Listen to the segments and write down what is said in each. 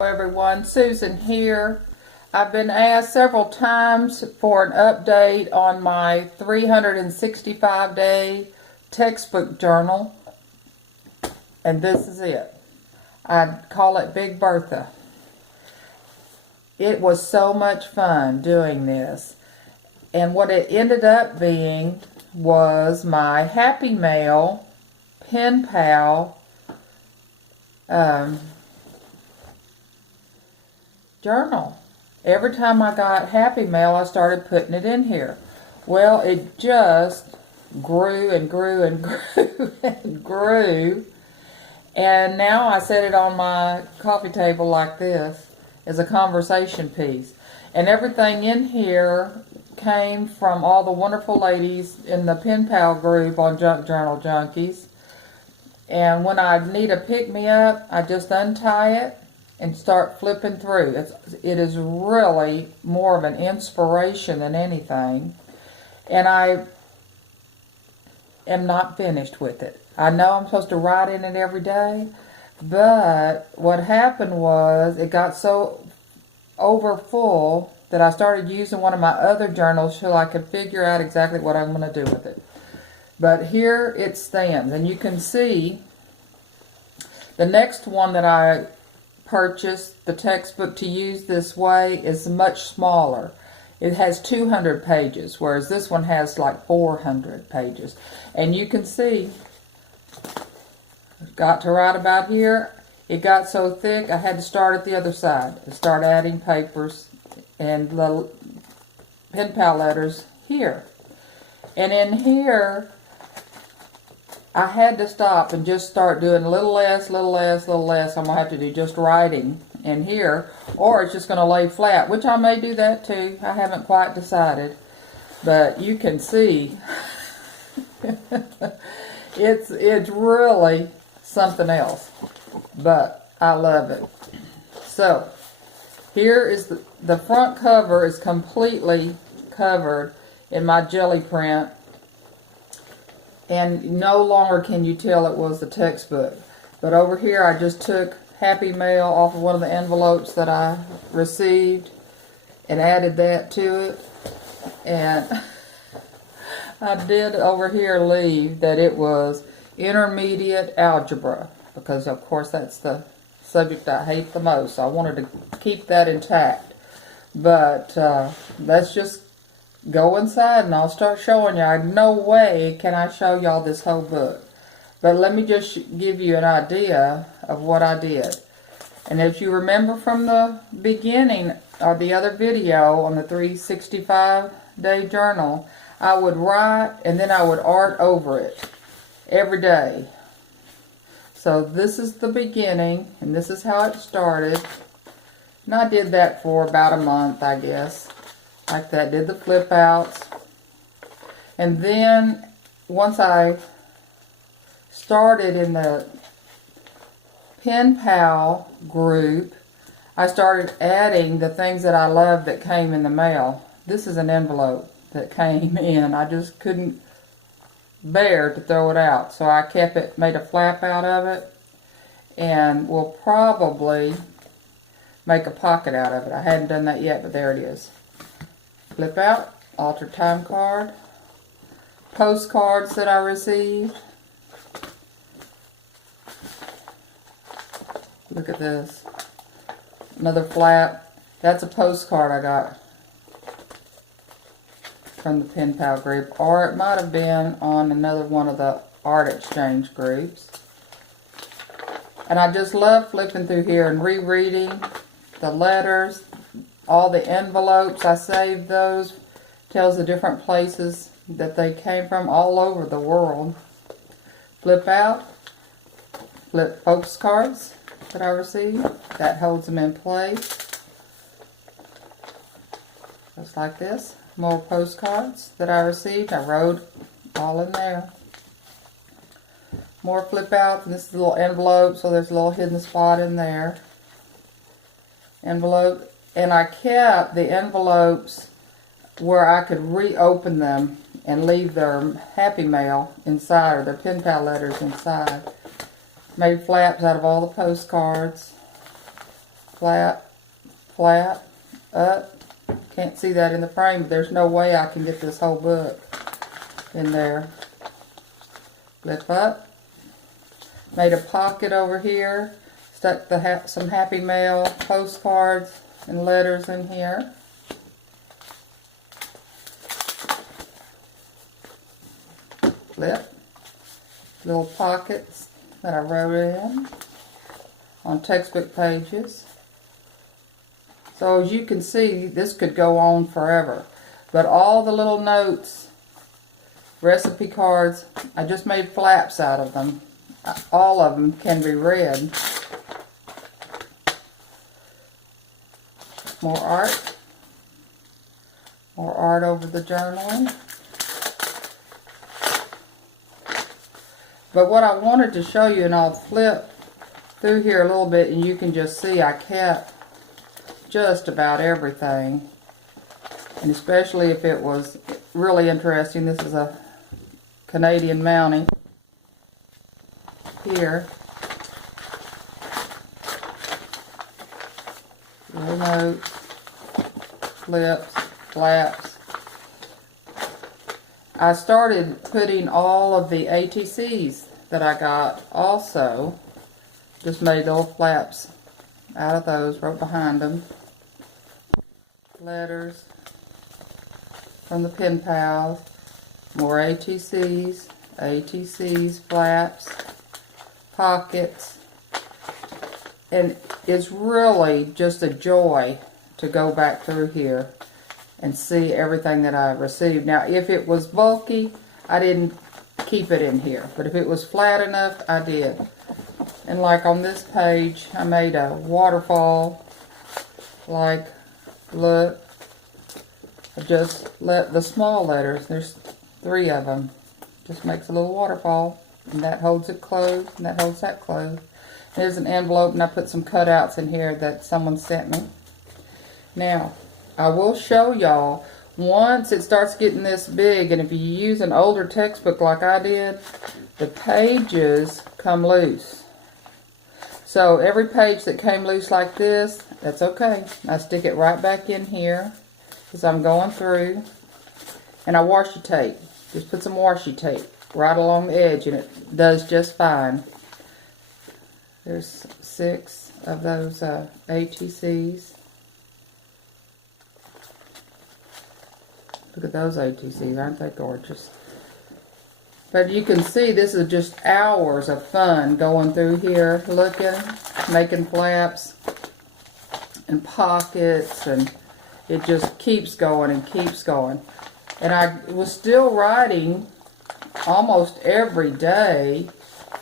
Hello everyone, Susan here. I've been asked several times for an update on my 365-day textbook journal, and this is it. I call it Big Bertha. It was so much fun doing this, and what it ended up being was my Happy Mail pen pal journal. Every time I got Happy Mail, I started putting it in here. Well, it just grew and grew and grew and grew. And now I set it on my coffee table like this as a conversation piece. And everything in here came from all the wonderful ladies in the pen pal group on Junk Journal Junkies. And when I need a pick-me-up, I just untie it and start flipping through. It is really more of an inspiration than anything. And I am not finished with it. I know I'm supposed to write in it every day, but what happened was it got so overfull that I started using one of my other journals till I could figure out exactly what I'm going to do with it. But here it stands, and you can see the next one that I purchased, the textbook to use this way, is much smaller. It has 200 pages, whereas this one has like 400 pages. And you can see, got to right about here, it got so thick I had to start at the other side and start adding papers and little pen pal letters here. And in here, I had to stop and just start doing a little less, little less, little less. I'm going to have to do just writing in here, or it's just going to lay flat, which I may do that too. I haven't quite decided. But you can see it's really something else. But I love it. So here is the front cover is completely covered in my jelly print. And no longer can you tell it was the textbook. But over here I just took Happy Mail off of one of the envelopes that I received and added that to it. And I did over here leave that it was intermediate algebra, because of course that's the subject I hate the most. So I wanted to keep that intact. But let's just go inside and I'll start showing you. No way can I show y'all this whole book. But let me just give you an idea of what I did. And if you remember from the beginning or the other video on the 365-day journal, I would write and then I would art over it every day. So this is the beginning, and this is how it started. And I did that for about a month, I guess. Like that, did the flip outs. And then once I started in the pen pal group, I started adding the things that I loved that came in the mail. This is an envelope that came in. I just couldn't bear to throw it out. So I kept it, made a flap out of it, and will probably make a pocket out of it. I hadn't done that yet, but there it is. Flip out, altered time card, postcards that I received. Look at this. Another flap. That's a postcard I got from the pen pal group, or it might have been on another one of the art exchange groups. And I just love flipping through here and rereading the letters. All the envelopes, I saved those. Tells the different places that they came from all over the world. Flip out. Flip postcards that I received. That holds them in place. Just like this. More postcards that I received. I wrote all in there. More flip outs. And this is a little envelope, so there's a little hidden spot in there. Envelope. And I kept the envelopes where I could reopen them and leave their Happy Mail inside, or their pen pal letters inside. Made flaps out of all the postcards. flat, flat, up. Can't see that in the frame, but there's no way I can get this whole book in there. Flip up. Made a pocket over here. Stuck the some Happy Mail postcards and letters in here. Flip. Little pockets that I wrote in on textbook pages. So as you can see, this could go on forever. But all the little notes, recipe cards, I just made flaps out of them. All of them can be read. More art. More art over the journaling. But what I wanted to show you, and I'll flip through here a little bit and you can just see I kept just about everything. And especially if it was really interesting. This is a Canadian Mountie here. Little notes, flips, flaps. I started putting all of the ATCs that I got also. Just made little flaps out of those, wrote behind them. Letters from the pen pals. More ATCs, ATCs, flaps, pockets. And it's really just a joy to go back through here and see everything that I received. Now, if it was bulky, I didn't keep it in here. But if it was flat enough, I did. And like on this page, I made a waterfall. Like, look. I just let the small letters, there's 3 of them. Just makes a little waterfall. And that holds it closed, and that holds that closed. Here's an envelope, and I put some cutouts in here that someone sent me. Now, I will show y'all, once it starts getting this big, and if you use an older textbook like I did, the pages come loose. So every page that came loose like this, that's okay. I stick it right back in here as I'm going through, and I washi tape. Just put some washi tape right along the edge, and it does just fine. There's 6 of those ATCs. Look at those ATCs, aren't they gorgeous? But you can see this is just hours of fun going through here, looking, making flaps and pockets, and it just keeps going and keeps going. And I was still writing almost every day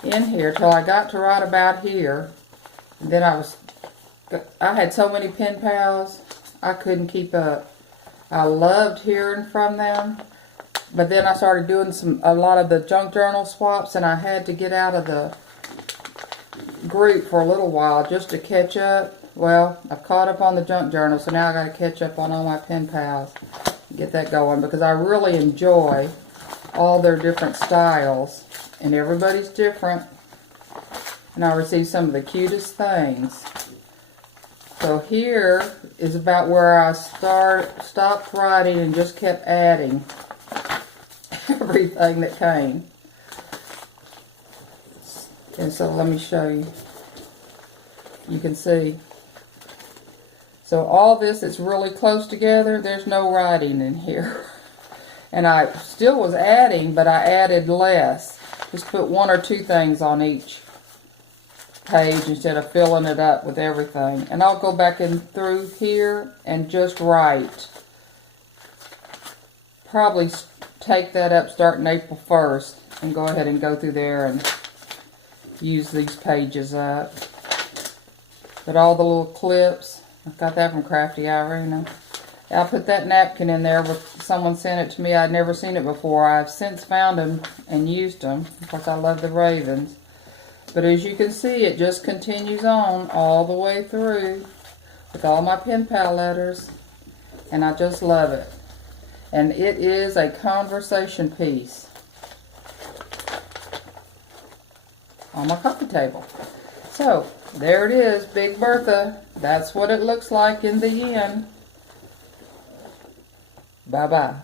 in here till I got to right about here. And then I had so many pen pals, I couldn't keep up. I loved hearing from them, but then I started doing a lot of the junk journal swaps, and I had to get out of the group for a little while just to catch up. Well, I've caught up on the junk journal, so now I got to catch up on all my pen pals and get that going, because I really enjoy all their different styles, and everybody's different, and I received some of the cutest things. So here is about where I stopped writing and just kept adding everything that came. And so let me show you. You can see. So all this is really close together. There's no writing in here. And I still was adding, but I added less. Just put 1 or 2 things on each page instead of filling it up with everything. And I'll go back in through here and just write. Probably take that up starting April 1st and go ahead and go through there and use these pages up. But all the little clips, I got that from Crafty Irina. I put that napkin in there with someone sent it to me. I'd never seen it before. I've since found them and used them. Of course, I love the ravens. But as you can see, it just continues on all the way through with all my pen pal letters. And I just love it. And it is a conversation piece on my coffee table. So, there it is, Big Bertha. That's what it looks like in the end. Bye-bye.